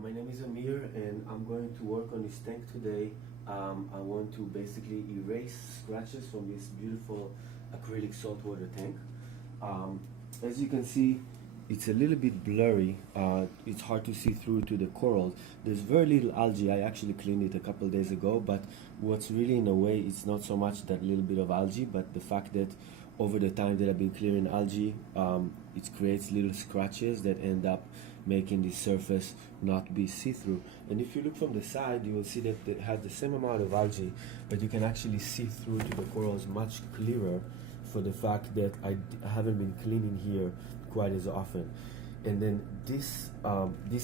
My name is Amir and I'm going to work on this tank today. I want to basically erase scratches from this beautiful acrylic saltwater tank. As you can see, it's a little bit blurry. It's hard to see through to the corals. There's very little algae. I actually cleaned it a couple days ago, but what's really in a way, it's not so much that little bit of algae, but the fact that over the time that I've been clearing algae, it creates little scratches that end up making the surface not be see-through. And if you look from the side, you will see that it has the same amount of algae, but you can actually see through to the corals much clearer for the fact that I haven't been cleaning here quite as often. And then this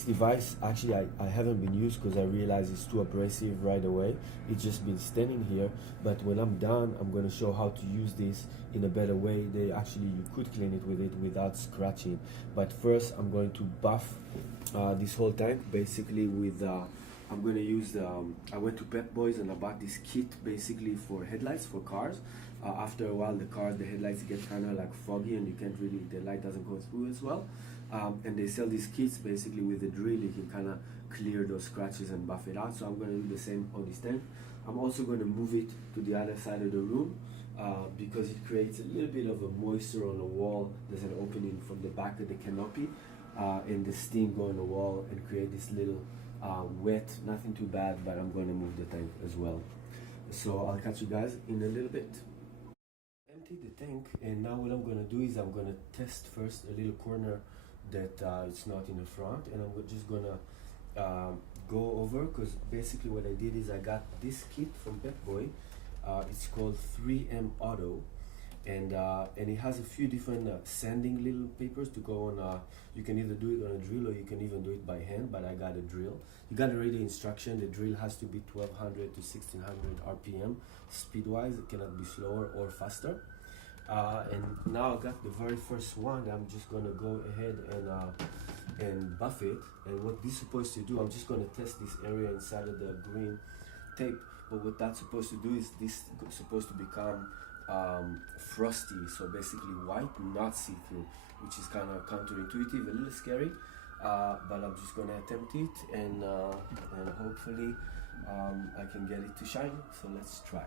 device, actually I haven't been used because I realized it's too abrasive right away. It's just been standing here, but when I'm done, I'm going to show how to use this in a better way. You could clean it with it without scratching. But first, I'm going to buff this whole tank basically with I'm going to use I went to Pep Boys and I bought this kit basically for headlights for cars. After a while, the headlights get kind of like foggy and the light doesn't go through as well. And they sell these kits basically with a drill. You can kind of clear those scratches and buff it out. So I'm going to do the same on this tank. I'm also going to move it to the other side of the room because it creates a little bit of a moisture on the wall. There's an opening from the back of the canopy and the steam go on the wall and create this little wet, nothing too bad, but I'm going to move the tank as well. So I'll catch you guys in a little bit. Empty the tank, and now what I'm going to do is I'm going to test first a little corner that it's not in the front, and I'm just going to go over, because basically what I did is I got this kit from Pep Boy. It's called 3M Auto, and it has a few different sanding little papers to go on. You can either do it on a drill or you can even do it by hand, but I got a drill. You got to read the instruction. The drill has to be 1200 to 1600 RPM speed-wise. It cannot be slower or faster. And now I got the very first one. I'm just going to go ahead and buff it. And what this is supposed to do, I'm just going to test this area inside of the green tape. But what that's supposed to do is this is supposed to become frosty, so basically white, not see-through, which is kind of counterintuitive, a little scary. But I'm just going to attempt it, and hopefully I can get it to shine. So let's try.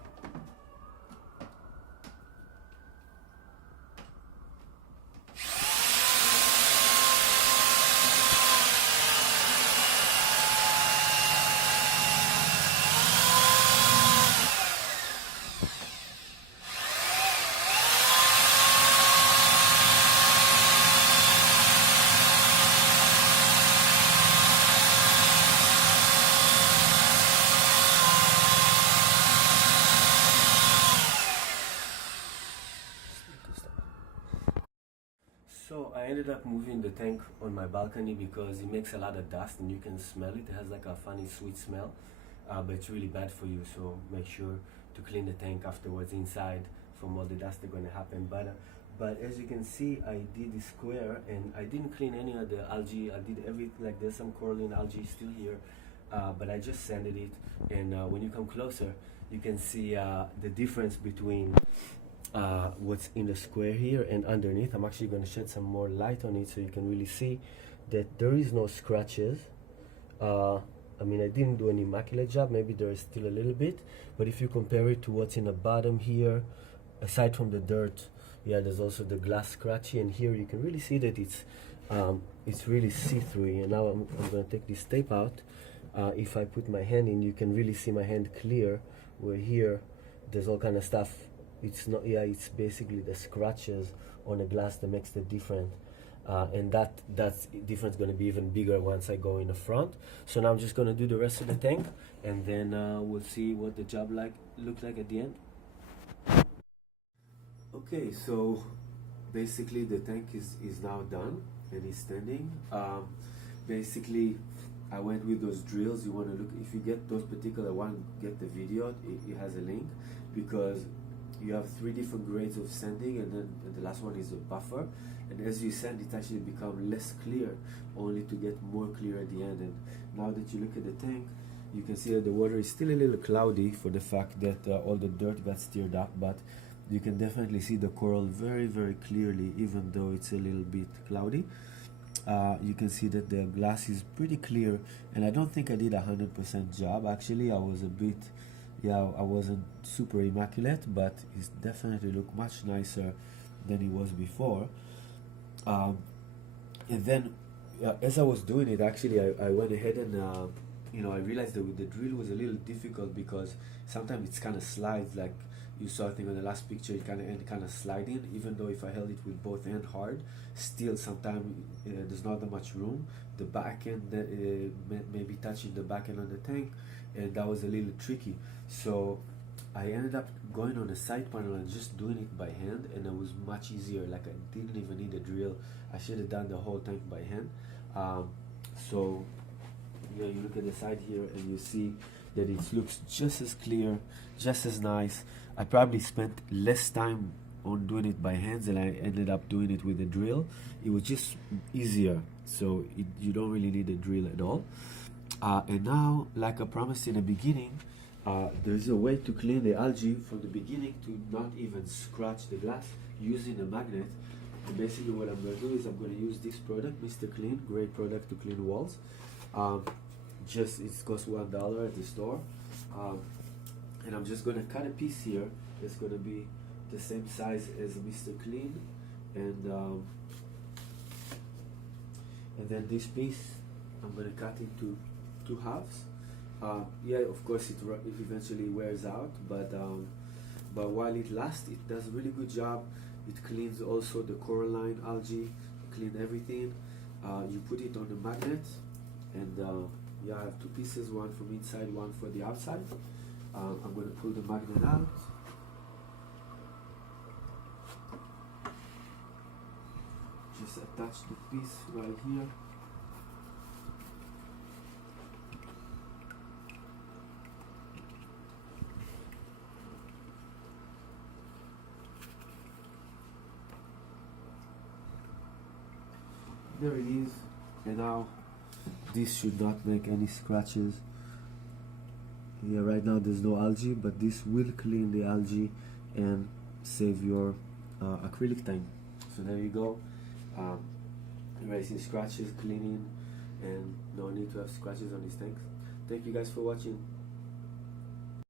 So I ended up moving the tank on my balcony because it makes a lot of dust and you can smell it. It has like a funny sweet smell, but it's really bad for you. So make sure to clean the tank afterwards inside from all the dust that's going to happen. But as you can see, I did the square and I didn't clean any of the algae. I did everything, like there's some coralline algae still here, but I just sanded it. And when you come closer, you can see the difference between what's in the square here and underneath. I'm actually going to shed some more light on it so you can really see that there is no scratches. I mean, I didn't do an immaculate job. Maybe there is still a little bit, but if you compare it to what's in the bottom here, aside from the dirt, yeah, there's also the glass scratchy, and here you can really see that it's really see-through. And now I'm going to take this tape out. If I put my hand in, you can really see my hand clear, where here there's all kind of stuff. It's not, yeah, it's basically the scratches on the glass that makes the difference. And that's difference going to be even bigger once I go in the front. So now I'm just going to do the rest of the tank, and then we'll see what the job looks like at the end. Okay, so basically the tank is now done and it's standing. Basically I went with those drills. You want to look, if you get those particular one, get the video. It has a link, because you have 3 different grades of sanding, and then the last one is a buffer. And as you sand, it actually becomes less clear, only to get more clear at the end. And now that you look at the tank, you can see that the water is still a little cloudy for the fact that all the dirt got stirred up, but you can definitely see the coral very, very clearly, even though it's a little bit cloudy. You can see that the glass is pretty clear, and I don't think I did 100% job. Actually, I was a bit, yeah, I wasn't super immaculate, but it definitely looked much nicer than it was before. Um, and then as I was doing it, actually, I went ahead and I realized that with the drill was a little difficult because sometimes it's kind of slides, like you saw I think on the last picture, it kind of sliding. Even though if I held it with both hand hard, still sometimes there's not that much room. The back end may be touching the back end on the tank, and that was a little tricky. So I ended up going on a side panel and just doing it by hand, and it was much easier. Like I didn't even need a drill. I should have done the whole tank by hand. So yeah, you look at the side here and you see that it looks just as clear, just as nice. I probably spent less time on doing it by hands and I ended up doing it with a drill. It was just easier, so you don't really need a drill at all. And now, like I promised in the beginning, there's a way to clean the algae from the beginning to not even scratch the glass using a magnet. And basically what I'm going to do is I'm going to use this product, Mr. Clean, great product to clean walls. It costs $1 at the store. And I'm just going to cut a piece here. It's going to be the same size as Mr. Clean, and then this piece I'm going to cut into 2 halves. Yeah, of course it eventually wears out, but while it lasts, it does a really good job. It cleans also the coralline algae, clean everything. You put it on the magnet, and yeah, I have 2 pieces, one from inside, one for the outside. I'm going to pull the magnet out. Just attach the piece right here. There it is. And now this should not make any scratches. Yeah, right now there's no algae, but this will clean the algae and save your acrylic tank. So there you go. Erasing scratches, cleaning, and no need to have scratches on these tanks. Thank you guys for watching.